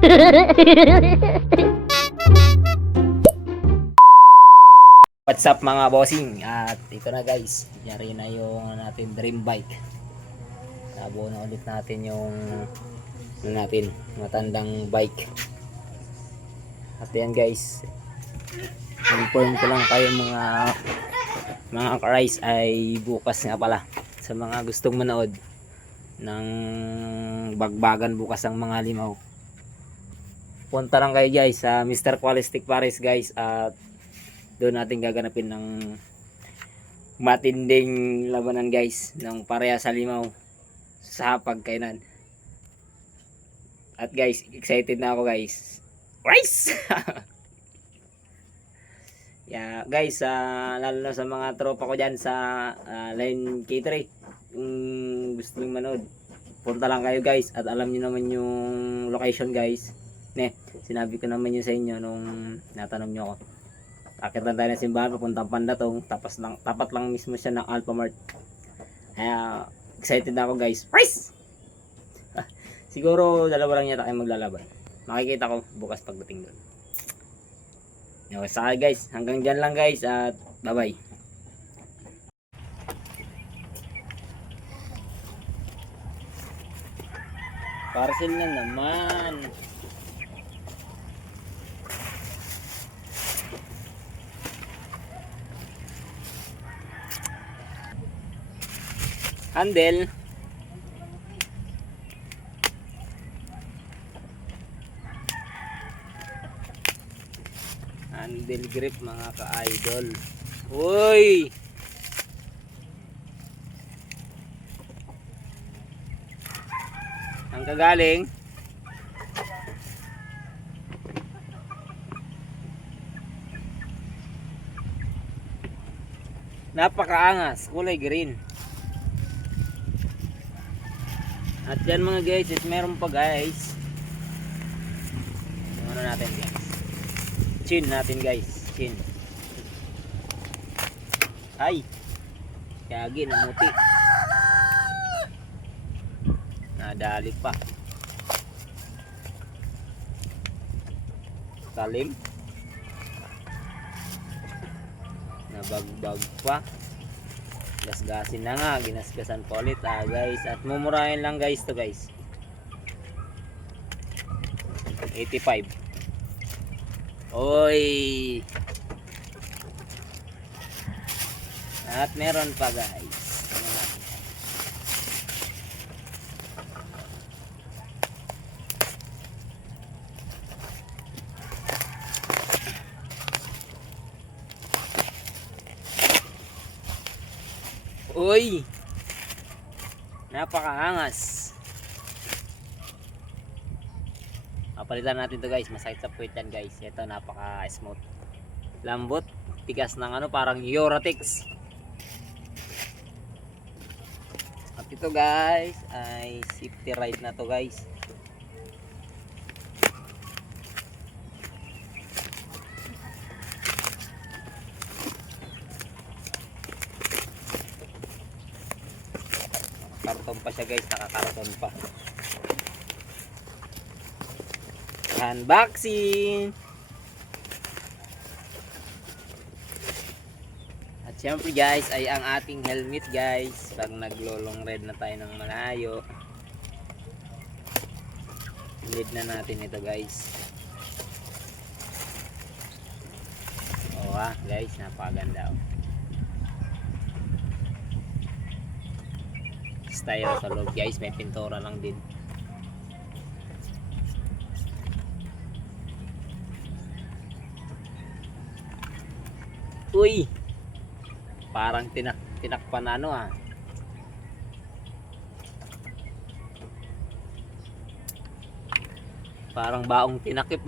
What's up mga bossing? At ito na guys, yari na yung natin dream bike. Nabuo na ulit natin yung matandang bike. At yan guys, inform ko lang kayo mga karais ay bukas nga pala sa mga gustong manood ng bagbagan bukas ang mga limaw. Punta lang kayo guys sa Mr. Qualistic Paris guys, at doon natin gaganapin ng matinding labanan guys ng pareha sa limaw sa pagkainan. At guys, excited na ako guys. Rice! Yeah, guys, lalo na sa mga tropa ko dyan sa Line K3, gusto nyo manood, punta lang kayo guys. At alam nyo naman yung location guys. Sinabi ko naman yun sa inyo nung natanong nyo ako. Akit lang tayo ng simbahan, papuntang Pandatong, tapat lang mismo siya ng Alphamart. Kaya excited na ako guys. Price! Siguro dalawa lang yata kayo maglalaban. Makikita ko bukas pagdating doon. Okay, saka guys, hanggang dyan lang guys, at bye bye. Parcel na naman. Handle. Handle grip mga ka-idol. Uy! Ang kagaling. Napakaangas, kulay green. At yan mga guys, meron pa guys. Yung ano natin guys, chin natin guys, chin. Ay, kagi namuti, nadali pa, talim, nabagbag pa. Gasgasin na nga, ginasgasan po ulit guys. At mumurahin lang guys to guys, 85. Oy! At meron pa guys. Uy! Napakaangas. Palitan natin to guys, masakit sa puwit yan guys. Ito napaka smooth, lambot, tigas ng parang Eurotex. At ito guys ay safety ride na to guys. Karton pa siya guys, nakakarton pa. Unboxing. At syempre guys ay ang ating helmet guys, pag naglolong red na tayo ng malayo, lead na natin ito guys. Guys, napakaganda style sa loob guys, may pintura lang din. Uy, parang tinakpan na parang baong tinakip